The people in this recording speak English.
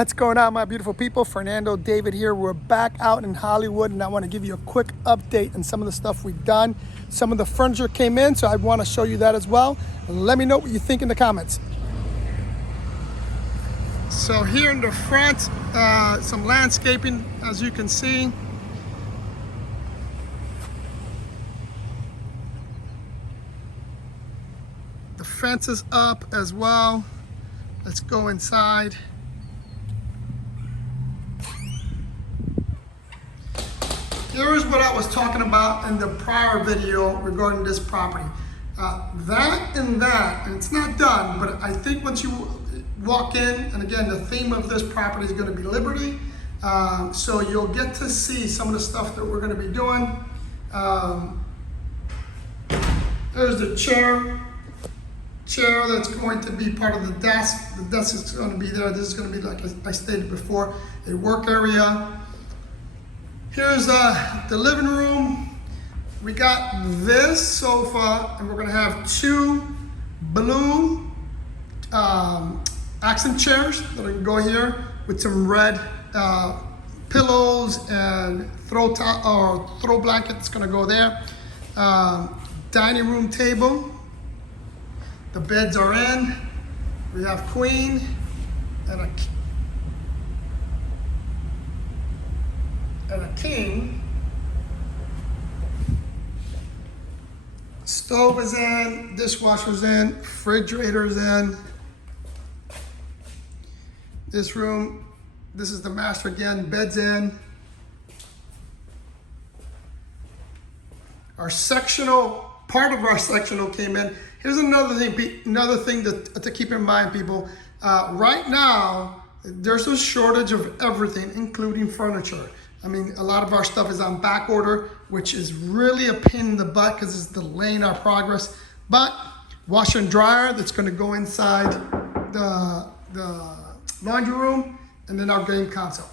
What's going on, my beautiful people? Fernando David here. We're back out in Hollywood, and I want to give you a quick update on some of the stuff we've done. Some of the furniture came in, so I want to show you that as well. Let me know what you think in the comments. So here in the front, some landscaping, as you can see. The fence is up as well. Let's go inside. Here's what I was talking about in the prior video regarding this property. And it's not done, but I think once you walk in, and again, the theme of this property is going to be liberty. So you'll get to see some of the stuff that we're going to be doing. There's the chair that's going to be part of the desk. The desk is going to be there. This is going to be, like I stated before, a work area. Here's the living room. We got this sofa, and we're gonna have two blue accent chairs that are gonna go here with some red pillows and throw blanket that's gonna go there. Dining room table. The beds are in. We have queen and a king. Stove is in, dishwasher's in, refrigerator's in. This room, this is the master again, bed's in. Our sectional, part of our sectional came in. Here's another thing to keep in mind, people. Right now, there's a shortage of everything, including furniture. I mean, a lot of our stuff is on back order, which is really a pain in the butt because it's delaying our progress. But washer and dryer, that's going to go inside the laundry room, and then our game console.